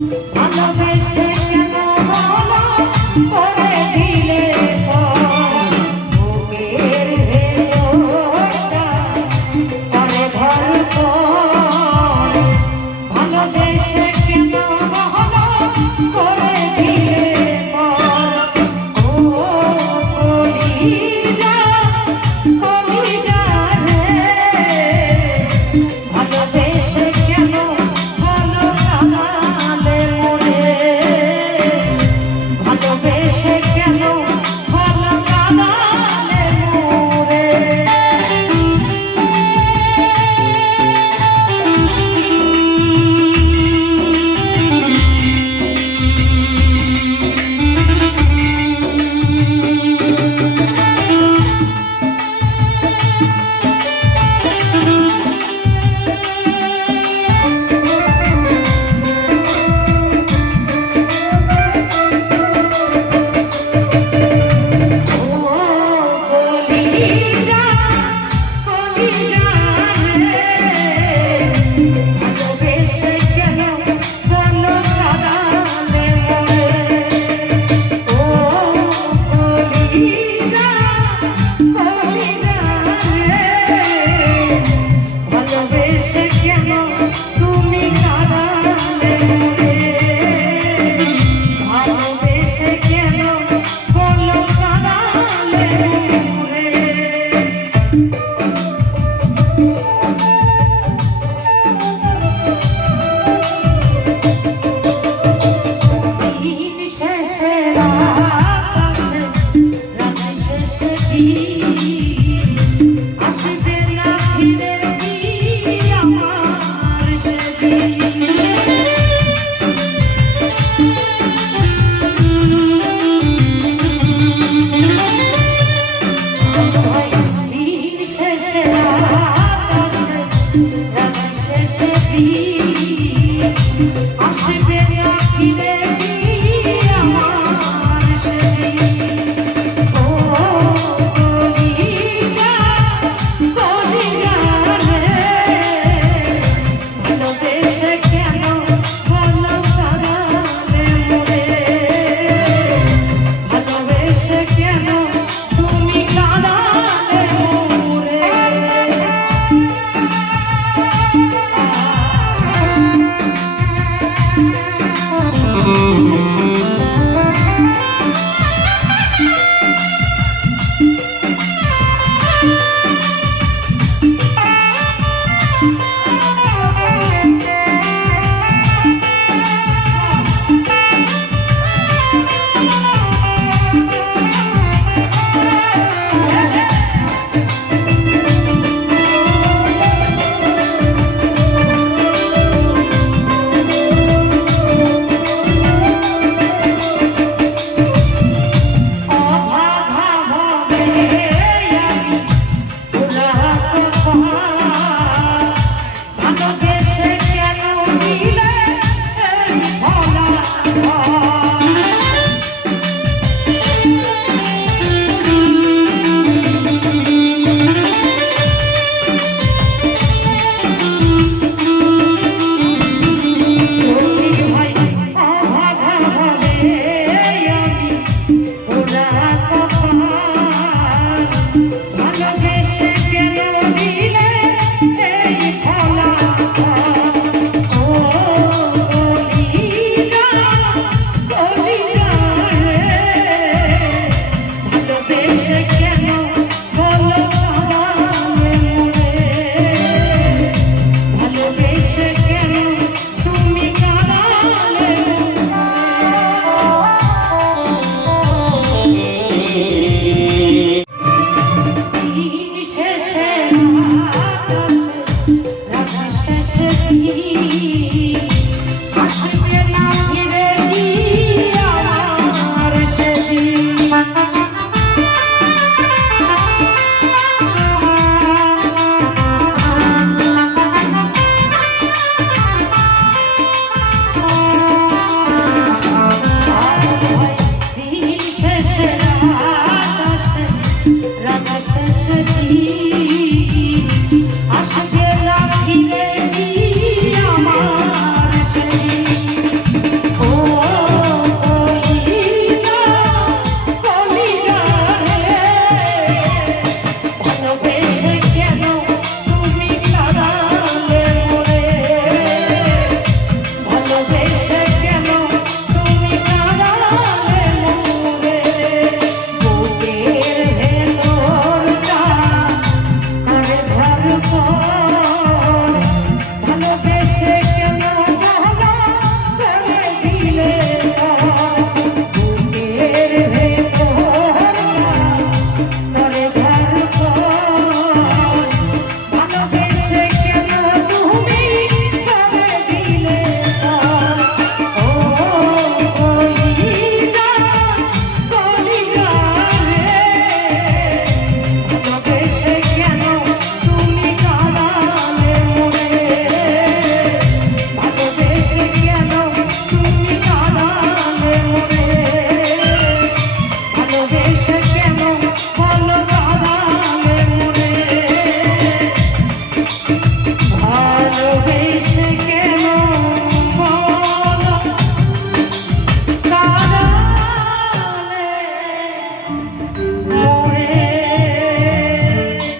On the best day. Música Tierra.